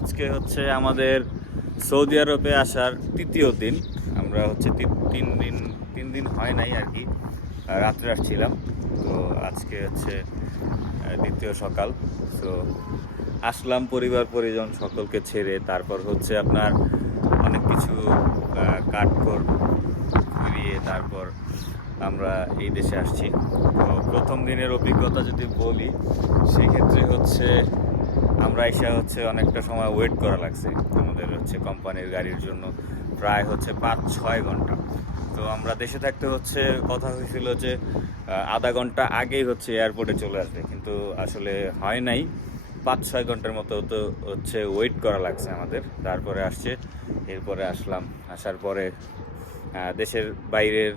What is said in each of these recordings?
আজকে হচ্ছে আমাদের সৌদি আরবে আসার তৃতীয় দিন। আমরা হচ্ছে তিন দিন হয় নাই আর কি, রাত্রে আসছিলাম। তো আজকে হচ্ছে দ্বিতীয় সকাল। তো আসলাম পরিবার পরিজন সকলকে ছেড়ে। তারপর হচ্ছে আপনার অনেক কিছু কাঠখড় ঘুরিয়ে তারপর আমরা এই দেশে আসছি। তো প্রথম দিনের অভিজ্ঞতা যদি বলি, সেক্ষেত্রে হচ্ছে আমরা এসে হচ্ছে অনেকটা সময় ওয়েট করা লাগছে আমাদের হচ্ছে কোম্পানির গাড়ির জন্য, প্রায় হচ্ছে 5-6 ঘন্টা। তো আমরা দেশে থাকতে হচ্ছে কথা হয়েছিল যে আধা ঘন্টা আগেই হচ্ছে এয়ারপোর্টে চলে আসবে, কিন্তু আসলে হয় নাই। 5-6 ঘন্টার মতো তো হচ্ছে ওয়েট করা লাগছে আমাদের, তারপরে আসছে। এরপরে আসলাম, আসার পরে দেশের বাইরের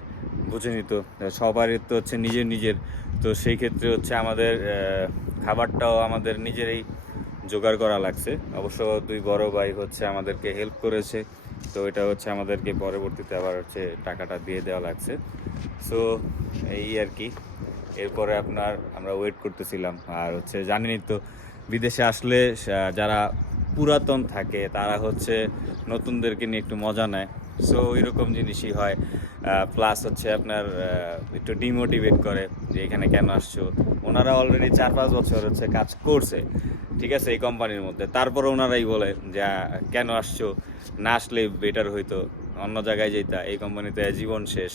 বুঝে নিত সবারই তো হচ্ছে নিজের নিজের। তো সেই ক্ষেত্রে হচ্ছে আমাদের খাবারটাও আমাদের নিজেরই জোগাড় করা লাগছে। অবশ্য দুই বড় ভাই হচ্ছে আমাদেরকে হেল্প করেছে, তো এটা হচ্ছে আমাদেরকে পরবর্তীতে আবার হচ্ছে টাকাটা দিয়ে দেওয়া লাগছে। সো এই আর কি। এরপরে আমরা ওয়েট করতেছিলাম। আর হচ্ছে জানেনই তো, বিদেশে আসলে যারা পুরাতন থাকে তারা হচ্ছে নতুনদেরকে নিয়ে একটু মজা নেয়। সো এরকম জিনিসই হয়। প্লাস হচ্ছে একটু ডিমোটিভেট করে যে এখানে কেন আসছো। ওনারা অলরেডি 4-5 বছর হচ্ছে কাজ করছে, ঠিক আছে, এই কোম্পানির মধ্যে। তারপরে ওনারাই বলে যে কেন আসছো, না আসলে বেটার হইতো, অন্য জায়গায় যেতা, এই কোম্পানিতে জীবন শেষ।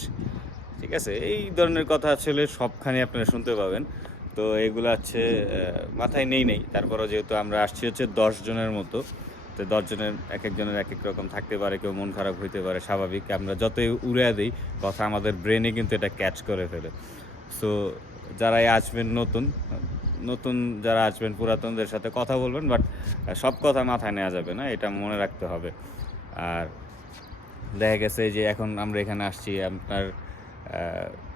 ঠিক আছে, এই ধরনের কথা আসলে সবখানে আপনারা শুনতে পাবেন। তো এগুলো হচ্ছে মাথায় নেই। তারপরও যেহেতু আমরা আসছি হচ্ছে 10 জনের মতো, তো 10 জনের এক একজনের এক এক রকম থাকতে পারে, কেউ মন খারাপ হইতে পারে, স্বাভাবিক। আমরা যতই উড়ে দিই কথা, আমাদের ব্রেনে কিন্তু এটা ক্যাচ করে ফেলে। সো যারাই আসবেন নতুন নতুন যারা আসবেন, পুরাতনদের সাথে কথা বলবেন, বাট সব কথা মাথায় নেওয়া যাবে না, এটা মনে রাখতে হবে। আর দেখা গেছে যে এখন আমরা এখানে আসছি, আপনার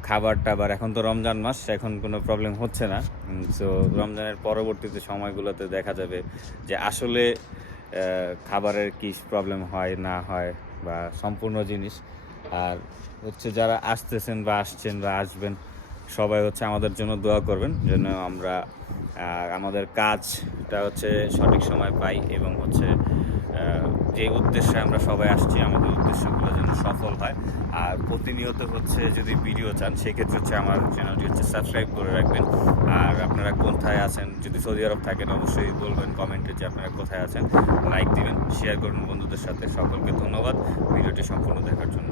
খাবার টাবার, এখন তো রমজান মাস, এখন কোনো প্রবলেম হচ্ছে না। সো রমজানের পরবর্তীতে সময়গুলোতে দেখা যাবে যে আসলে খাবারের কী প্রবলেম হয় না হয়, বা সম্পূর্ণ জিনিস। আর হচ্ছে যারা আসতেছেন বা আসছেন বা আসবেন, সবাই হচ্ছে আমাদের জন্য দোয়া করবেন যেন আমরা আমাদের কাজটা হচ্ছে সঠিক সময় পাই, এবং হচ্ছে যে উদ্দেশ্যে আমরা সবাই আসছি, আমাদের উদ্দেশ্যগুলো যেন সফল হয়। আর প্রতিনিয়ত হচ্ছে যদি ভিডিও চান, সেক্ষেত্রে হচ্ছে আমার চ্যানেলটি হচ্ছে সাবস্ক্রাইব করে রাখবেন। আর আপনারা কোথায় আছেন, যদি সৌদি আরব থাকেন অবশ্যই বলবেন কমেন্টে যে আপনারা কোথায় আছেন। লাইক দিবেন, শেয়ার করবেন বন্ধুদের সাথে। সকলকে ধন্যবাদ ভিডিওটি সম্পূর্ণ দেখার জন্য।